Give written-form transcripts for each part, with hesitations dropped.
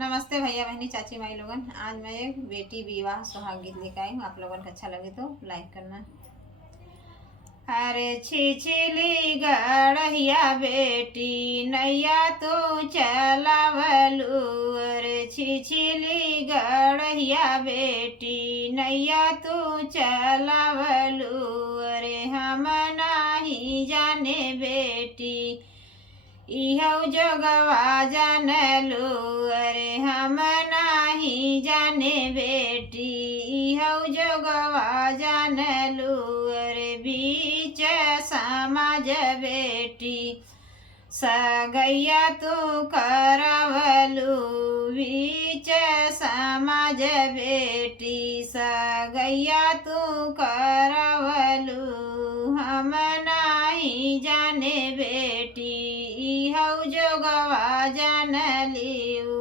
नमस्ते भैया बहनी चाची माई लोगन। आज मैं एक बेटी विवाह सुहाग गीत लेकर आई हूँ। आप लोगन को अच्छा लगे तो लाइक करना। अरे छिछली गड़हिया बेटी नैया तो चलावलू। अरे छिछली गड़हिया बेटी नैया तो चलावलू। अरे हम नाही जाने बेटी इहौ जगवा जानलू। अरे हम नाही जाने बेटी इहौ जगवा जानलू। अरे बीच समाज बेटी सगैया तू करावलू। बीच समाज बेटी सगैया तू करावलू। हम नाही जाने बेटी इहौ जोगवा जानलियू।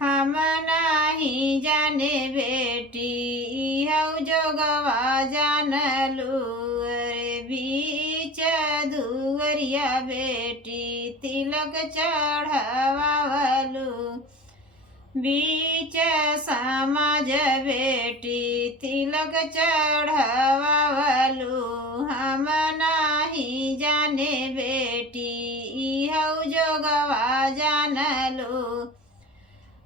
हम नाही जाने बेटी इहौ जोगवा जानलू। अरे बीच दुवरिया बेटी तिलक चढ़ावलू। बीच समाज बेटी तिलक चढ़ावलू। हम नाही जाने बेटी इहौ जोगवा जानलू।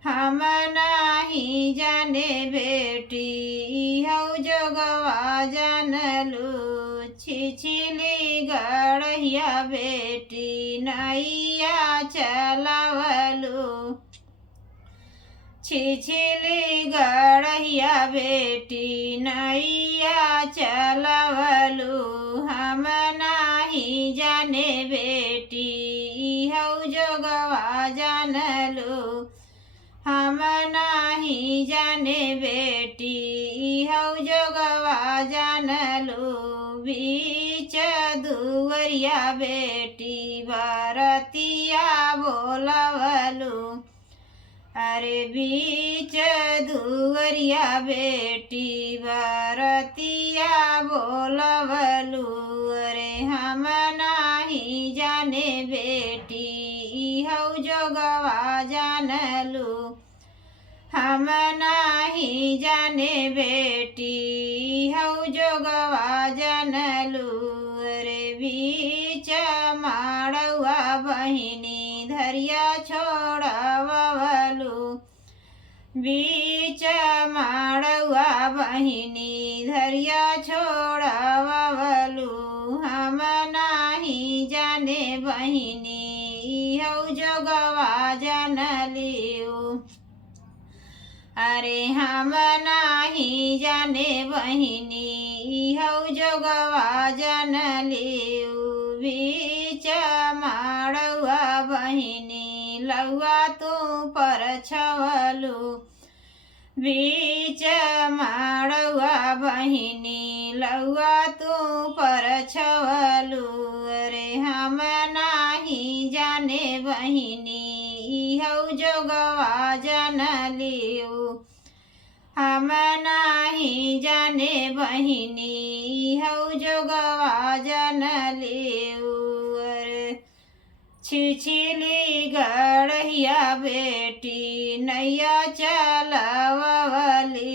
हम नाही जाने बेटी इहौ जोगवा जानलू। छिछली गड़हिया बेटी नैया चलावलू। छिछली गड़हिया बेटी नैया चलावलू। हम नाही जाने बेटी इहौ जोगवा जानलू। हम नाही जाने बेटी इहौ जोगवा जानलू। बीच दुवरिया बेटी बरतिया बोलवलू। अरे बीच दुवरिया बेटी बरतिया बोलवलू। अरे हम नाही जाने बेटी इहौ जोगवा जानलू। हम नाही जाने बेटी इहौ जोगवा जानलू। अरे बीच माड़वा बहिनी धरिया छोड़वलू। बीच माड़वा बहिनी धरिया छोड़वलू। हम नाही जाने बहिनी इहौ जोगवा जानलियू। अरे हम नाही जाने बहिनी इहौ जोगवा जानलियू। बीच माड़वा बहिनी लौआ तू परछवलू। बीच माड़वा बहिनी लौआ तू परछवलू। अरे हम नाही जाने बहिनी इहौ जोगवा जानलियू। हम नाही जाने बहिनी इहौ जोगवा जानलियू। छिछली गड़हिया बेटी नैया चलावलू।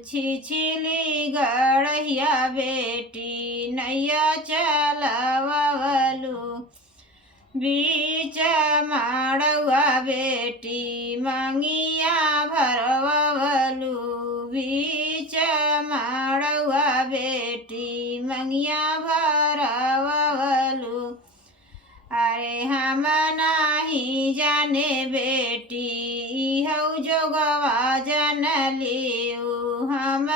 छिछली गड़हिया बेटी नैया चलावलू। बीच माड़वा बेटी मंगिया भरवलू। बीच माड़वा बेटी मंगिया भरवलू। अरे हम नाही जाने बेटी इहौ जोगवा जानलियू। हम